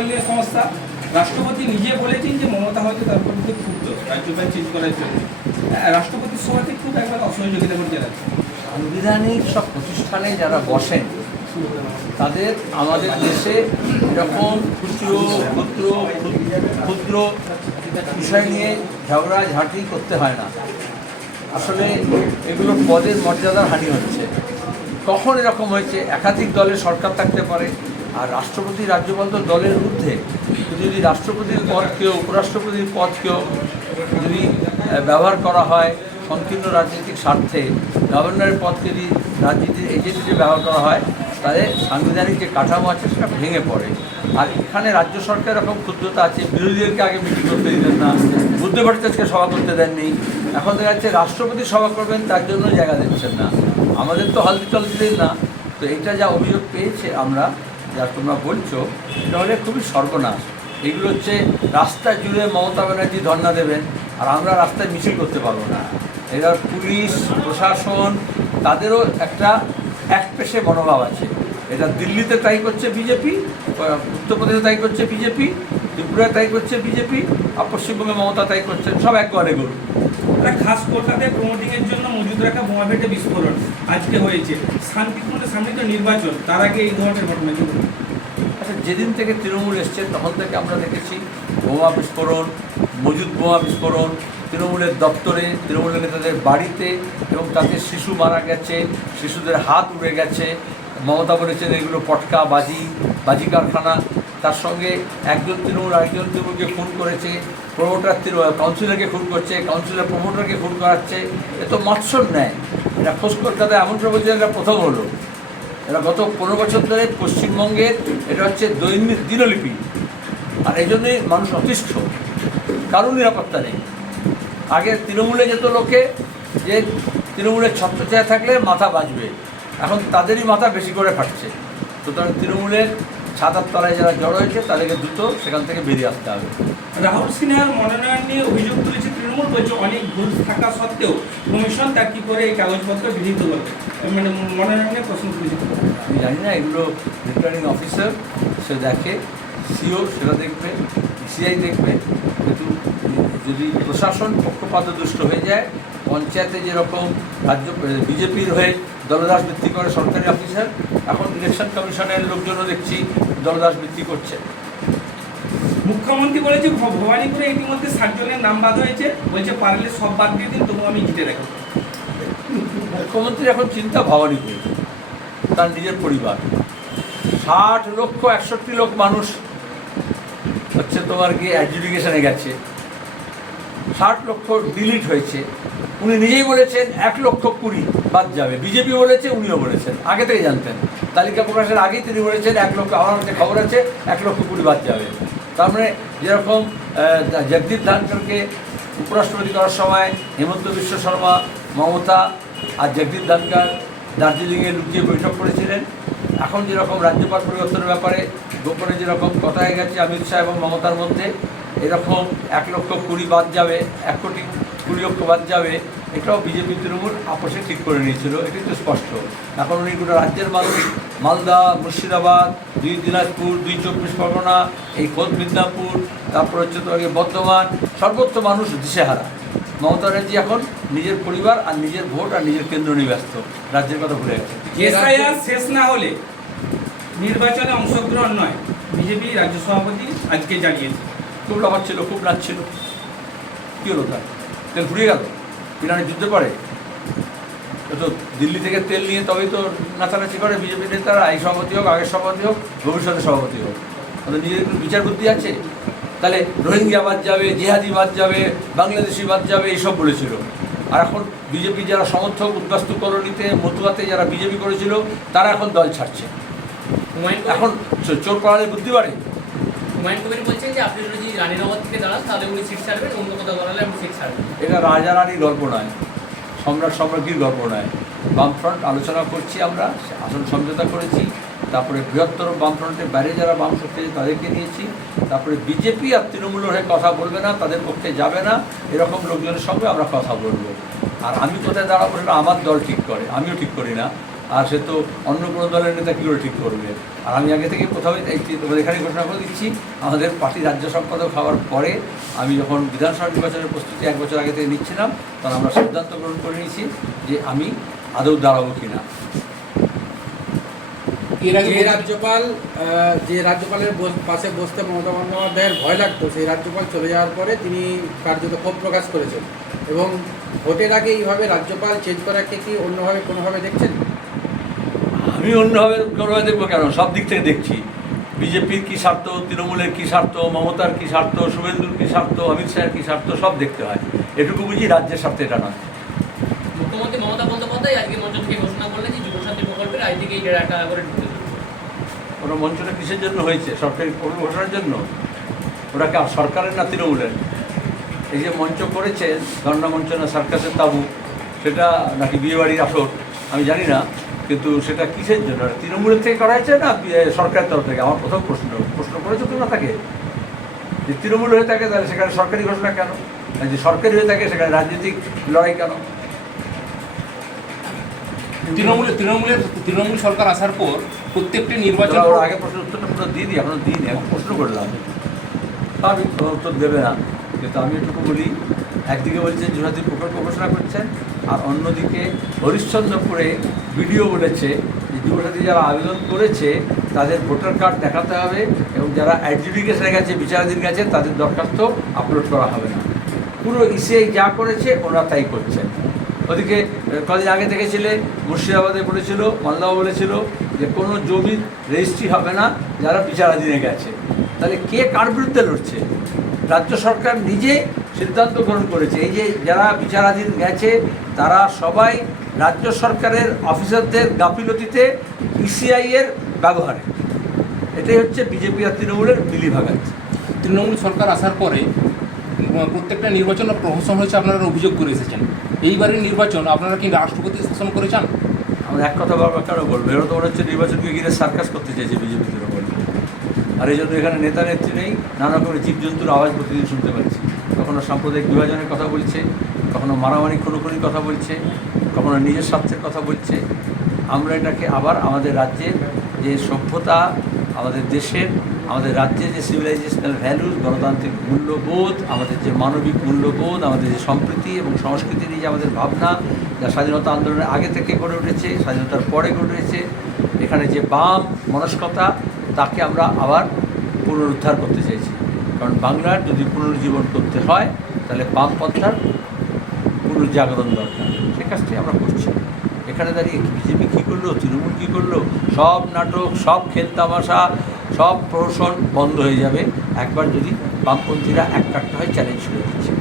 নির্বাচন নিয়ে সমস্যা। রাষ্ট্রপতি নিজে বলেছেন যে মমতা হয়তো তার প্রতি ক্ষুব্ধ রাজ্যপাল চেঞ্জ করার জন্য। রাষ্ট্রপতির সভাতে খুব একবার অসহযোগিতা করতে যাচ্ছে। সাংবিধানিক সব প্রতিষ্ঠানে যারা বসেন তাদের আমাদের দেশে এরকম ক্ষুদ্র ক্ষুদ্র ক্ষুদ্র বিষয় নিয়ে ঝগড়াঝাঁটি করতে হয় না। আসলে এগুলো পদের মর্যাদার হানি হচ্ছে। কখন এরকম হয়েছে, একাধিক দলের সরকার থাকতে পারে, আর রাষ্ট্রপতি রাজ্যপাল তো দলের ঊর্ধ্বে। যদি রাষ্ট্রপতির পদকেও উপরাষ্ট্রপতির পদকেও যদি ব্যবহার করা হয় সংকীর্ণ রাজনৈতিক স্বার্থে, গভর্নরের পদকে যদি রাজনীতির এজেন্ট হিসেবে ব্যবহার করা হয়, তাহলে সাংবিধানিক যে কাঠামো আছে সেটা ভেঙে পড়ে। আর এখানে রাজ্য সরকার এরকম ক্ষুদ্রতা আছে, বিরোধীদেরকে আগে মিটিং করতে দিতেন না, বুদ্ধ ভট্টাচার্যকে সভা করতে দেননি, এখন দেখা যাচ্ছে রাষ্ট্রপতি সভা করবেন তার জন্য জায়গা দিচ্ছেন না। আমাদের তো হলদি চলতে না। তো এটা যা অভিযোগ পেয়েছে আমরা, যা তোমরা বলছো, এটা হলে খুবই সর্বনাশ। এগুলো হচ্ছে রাস্তা জুড়ে মমতা ব্যানার্জি ধর্ণা দেবেন আর আমরা রাস্তায় মিছিল করতে পারবো না। এরা পুলিশ প্রশাসন তাদেরও একটা একপেশে মনোভাব আছে। এটা দিল্লিতে তাই করছে বিজেপি, উত্তরপ্রদেশে তাই করছে বিজেপি, ত্রিপুরায় তাই করছে বিজেপি, আর পশ্চিমবঙ্গে মমতা তাই করছেন, সব এক ঘরে গরু। খাস কলকাতায় প্রমোটিংয়ের জন্য মজুদ রাখা বোমা ফেটে বিস্ফোরণ আজকে হয়েছে। শান্তিপূর্ণ সামনে তো নির্বাচন, তার আগে এই ধরনের ঘটনা কি? আচ্ছা, যেদিন থেকে তৃণমূল এসছে তখন থেকে আমরা দেখেছি বোমা বিস্ফোরণ, মজুদ বোমা বিস্ফোরণ তৃণমূলের দপ্তরে, তৃণমূলের নেতাদের বাড়িতে, এবং তাতে শিশু মারা গেছে, শিশুদের হাত উড়ে গেছে। মমতা বলেছেন এগুলো পটকা বাজি কারখানা। তার সঙ্গে একজন তৃণমূল আরেকজন তৃণমূলকে খুন করেছে, প্রমোটার কাউন্সিলরকে খুন করছে, কাউন্সিলর প্রমোটারকে খুন করাচ্ছে। এ তো মৎসর নেয়। এটা খোঁজ কলকাতায় এমন বলছে এটা প্রথম হলো। এটা গত 15 বছর ধরে পশ্চিমবঙ্গের এটা হচ্ছে দৈনিক দিনলিপি। আর এই জন্যই মানুষ অতিষ্ঠ, কারণ নিরাপত্তা নেই। আগে তৃণমূলে যেত লোকে যে তৃণমূলের ছত্রছায়া থাকলে মাথা বাঁচবে, এখন তাদেরই মাথা বেশি করে ফাটছে। সুতরাং তৃণমূলের ছাতার তলায় যারা জড়ো হয়েছে তাদেরকে দ্রুত সেখান থেকে বেরিয়ে আসতে হবে। রাহুল সিনহার মনোনয়ন নিয়ে অভিযোগ তুলেছে তৃণমূল, বলছে অনেক ভুল থাকা সত্ত্বেও কমিশন তার কী করে এই কাগজপত্র গৃহীত করবে, মানে মনোনয়ন নিয়ে প্রশ্ন তুলেছে। আমি জানি না, এগুলো রিটার্নিং অফিসার সে দেখে, সিও সেটা দেখবে, সিআই দেখবে। কিন্তু যদি প্রশাসন পক্ষপাতদুষ্ট হয়ে যায়, পঞ্চায়েতে যেরকম রাজ্য বিজেপির হয়ে দলদাস বৃত্তি করে সরকারি অফিসার, এখন ইলেকশন কমিশনের লোকজনও দেখছি দলদাস বৃত্তি করছে। মুখ্যমন্ত্রী বলেছে ভবানীপুরে ইতিমধ্যে 60 জনের নাম বাদ হয়েছে, বলছে পারলে সব বাদ দিয়ে দিন, তবু আমি জিতে রাখবো। মুখ্যমন্ত্রীর এখন চিন্তা ভবানীপুর, তার নিজের পরিবার। 60,61,000 লোক মানুষ হচ্ছে তোমার গিয়ে অ্যাডজুডিকেশনে গেছে, 60 লক্ষ ডিলিট হয়েছে। উনি নিজেই বলেছেন 1,20,000 বাদ যাবে, বিজেপি বলেছে, উনিও বলেছেন, আগে থেকে জানতেন। তালিকা প্রকাশের আগেই তিনি বলেছেন 1 লক্ষ, আমার কাছে খবর আছে 1,20,000 বাদ যাবে। তার মানে যেরকম জগদীপ ধনখড়কে উপরাষ্ট্রপতি করার সময় হেমন্ত বিশ্ব শর্মা, মমতা আর জগদীপ ধনখড় দার্জিলিংয়ে লুকিয়ে বৈঠক করেছিলেন, এখন যেরকম রাজ্যপাল পরিবর্তনের ব্যাপারে গোপনে যেরকম কথা হয়ে গেছে অমিত শাহ এবং মমতার মধ্যে, এরকম 1,20,000 বাদ যাবে, 1,20,00,000 বাদ যাবে, এটাও বিজেপি তৃণমূল আপোষে ঠিক করে নিয়েছিল। এটি তো স্পষ্ট। এখন উনি গোটা রাজ্যের মানুষ, মালদা, মুর্শিদাবাদ, 2 দিনাজপুর, 2 চব্বিশ পরগনা, এই খোদ মিদনাপুর, তারপর হচ্ছে তোমাকে বর্ধমান, সর্বত্র মানুষ দিশেহারা। মমতা ব্যানার্জি এখন নিজের পরিবার আর নিজের ভোট আর নিজের কেন্দ্র নিয়ে ব্যস্ত, রাজ্যের কথা ভুলে গেছে। এসআইআর শেষ না হলে নির্বাচনে অংশগ্রহণ নয়, বিজেপি রাজ্য সভাপতি আজকে জানিয়েছে। খুব লাফাচ্ছিল, খুব নাচছিল, কী হলো তার? তেল ঘুরিয়ে গেল, ইরানে যুদ্ধ করে তো দিল্লি থেকে তেল নিয়ে তবেই তো নাচানাচি করে বিজেপি নেতারা। এই সভাপতি হোক, আগের সভাপতি হোক, ভবিষ্যতের সভাপতি হোক, ওদের নিজের একটু বিচার বুদ্ধি আছে। তাহলে রোহিঙ্গা বাদ যাবে, জিহাদি বাদ যাবে, বাংলাদেশি বাদ যাবে, এইসব বলেছিল। আর এখন বিজেপি যারা সমর্থক, উদ্বাস্তু কলোনিতে মতুয়াতে যারা বিজেপি করেছিল, তারা এখন দল ছাড়ছে। এখন চোর পাড়ালে বুদ্ধি বাড়ে। হুমায়ুন কবির বলছেন যে আপনি যদি রানীনগর থেকে দাঁড়ান তাহলে উনি সিট ছাড়বেন, অন্য কোথাও দাঁড়ালে আপনি সিট ছাড়বেন। এটা রাজা রানীর গল্প নয়, সম্রাজ্ঞীর গল্প নয়। বামফ্রন্ট আলোচনা করছি, আমরা আসন সমঝোতা করেছি, তারপরে বৃহত্তর বামফ্রন্টের বাইরে যারা বাম শক্তি তাদেরকে নিয়েছি, তারপরে বিজেপি আর তৃণমূলের হয়ে কথা বলবে না, তাদের পক্ষে যাবে না, এরকম লোকজনের সঙ্গে আমরা কথা বলবো। আর আমি কোথায় দাঁড়াবো সেটা আমার দল ঠিক করে, আমিও ঠিক করি না। আর সে তো অন্য কোনো দলের নেতা কী করে ঠিক করবে। আর আমি আগে থেকে প্রথমে এখানে ঘোষণা করে দিচ্ছি, আমাদের পার্টি রাজ্য সম্পাদক হওয়ার পরে আমি যখন বিধানসভা নির্বাচনের প্রস্তুতি 1 বছর আগে থেকে নিচ্ছিলাম, তখন আমরা সিদ্ধান্ত গ্রহণ করে নিয়েছি যে আমি আদৌ দাঁড়াবো কিনা। যে রাজ্যপালের পাশে বসতে মমতা বন্দ্যোপাধ্যায়ের ভয় লাগতো, সেই রাজ্যপাল চলে যাওয়ার পরে তিনি কার্যত ক্ষোভ প্রকাশ করেছেন এবং ভোটের আগে এইভাবে রাজ্যপাল চেঞ্জ করাকে কি অন্যভাবে কোনোভাবে দেখছেন? আমি অন্যভাবে কোনোভাবে দেখবো কেন? সব দিক থেকে দেখছি। বিজেপির কী স্বার্থ, তৃণমূলের কী স্বার্থ, মমতার কী স্বার্থ, শুভেন্দুর কী স্বার্থ, অমিত শাহের কী স্বার্থ, সব দেখতে হয়। এটুকু বুঝি রাজ্যের স্বার্থে এটা নয়। মুখ্যমন্ত্রী মমতা বন্দ্যোপাধ্যায় আজকে মঞ্চ থেকে ঘোষণা করলেন যে যুবসাথী প্রকল্পের আজ থেকে 1,000 টাকা করে ঢুকতে দেবে। ওরা মঞ্চটা কিসের জন্য হয়েছে? সরকারি ঘোষণার জন্য? ওরা কি সরকারের না তৃণমূলের? এই যে মঞ্চ করেছে, ধর্ণা মঞ্চ না সার্কাসের তাঁবু, সেটা নাকি বিয়েবাড়ির আসর আমি জানি না, কিন্তু সেটা কিসের জন্য? তৃণমূলের থেকে করা হয়েছে না সরকারের তরফ থেকে? আমার প্রথম প্রশ্ন করেছো তোমরা তাকে, যে তৃণমূল হয়ে থাকে তাহলে সেখানে সরকারি ঘোষণা কেন? যে সরকারি হয়ে থাকে সেখানে রাজনৈতিক লড়াই কেন? তৃণমূল সরকার আসার পর প্রত্যেকটি নির্বাচন ওর আগে প্রশ্নের উত্তরটা পুরো দিয়ে দিই, এখনো দিইনি, এখন প্রশ্ন করলাম, আমি উত্তর দেবে না। কিন্তু আমি এটুকু বলি, একদিকে বলছেন যুবসাথী প্রকল্প ঘোষণা করছেন, আর অন্যদিকে হরিশ্চন্দ্রপুরে ভিডিও বলেছে যে যুবসাথী যারা আবেদন করেছে তাদের ভোটার কার্ড দেখাতে হবে এবং যারা অ্যাডজুডিকেশনে গেছে, বিচারাধীন গেছে, তাদের দরখাস্ত আপলোড করা হবে না। পুরো ইসিআই যা করেছে ওরা তাই করছেন। ওদিকে কদিন আগে দেখেছিলে মুর্শিদাবাদে বলেছিল, মালদাও বলেছিল যে কোনো জমির রেজিস্ট্রি হবে না যারা বিচারাধীনে গেছে। তাহলে কে কার বিরুদ্ধে লড়ছে? রাজ্য সরকার নিজে সিদ্ধান্ত গ্রহণ করেছে এই যে যারা বিচারাধীন গেছে তারা সবাই রাজ্য সরকারের অফিসারদের গাফিলতিতে, ইসিআইয়ের ব্যবহারে। এটাই হচ্ছে বিজেপি আর তৃণমূলের মিলিভাগাতি। তৃণমূল সরকার আসার পরে প্রত্যেকটা নির্বাচন প্রহসন হয়েছে, আপনারা অভিযোগ করে এসেছেন। এইবারের নির্বাচন আপনারা কি রাষ্ট্রপতি শাসন করে চান? আমরা এক কথা বারবার কেন বলবো? এরা তো মনে হচ্ছে নির্বাচনকে ঘিরে সার্কাস করতে চাইছে বিজেপি তৃণমূল। আর এই জন্য এখানে নেতা নেত্রী নেই, নানা রকমের জীবজন্তুর আওয়াজ প্রতিদিন শুনতে পাচ্ছি। কখনো সাম্প্রদায়িক বিভাজনের কথা বলছে, কখনো মারামারি খুনোখুনির কথা বলছে, কখনো নিজের স্বার্থের কথা বলছে। আমরা এটাকে আবার আমাদের রাজ্যের যে সভ্যতা, আমাদের দেশের, আমাদের রাজ্যের যে সিভিলাইজেশনাল ভ্যালুজ, গণতান্ত্রিক মূল্যবোধ, আমাদের যে মানবিক মূল্যবোধ, আমাদের যে সম্প্রীতি এবং সংস্কৃতির যে আমাদের ভাবনা, যা স্বাধীনতা আন্দোলনের আগে থেকে গড়ে উঠেছে, স্বাধীনতার পরে গড়ে উঠেছে, এখানে যে বাম মনস্কতা, তাকে আমরা আবার পুনরুদ্ধার করতে চাইছি। কারণ বাংলার যদি পুনরুজ্জীবন করতে হয় তাহলে বামপন্থার পুনর্জাগরণ দরকার। সে কাজটি আমরা করছি। এখানে দাঁড়িয়ে বিজেপি কী করলো, তৃণমূল কী করলো, সব নাটক, সব খেলতামাশা, সব প্রহসন বন্ধ হয়ে যাবে একবার যদি বামপন্থীরা এক কাটতে হয় চ্যালেঞ্জ করে দিচ্ছে।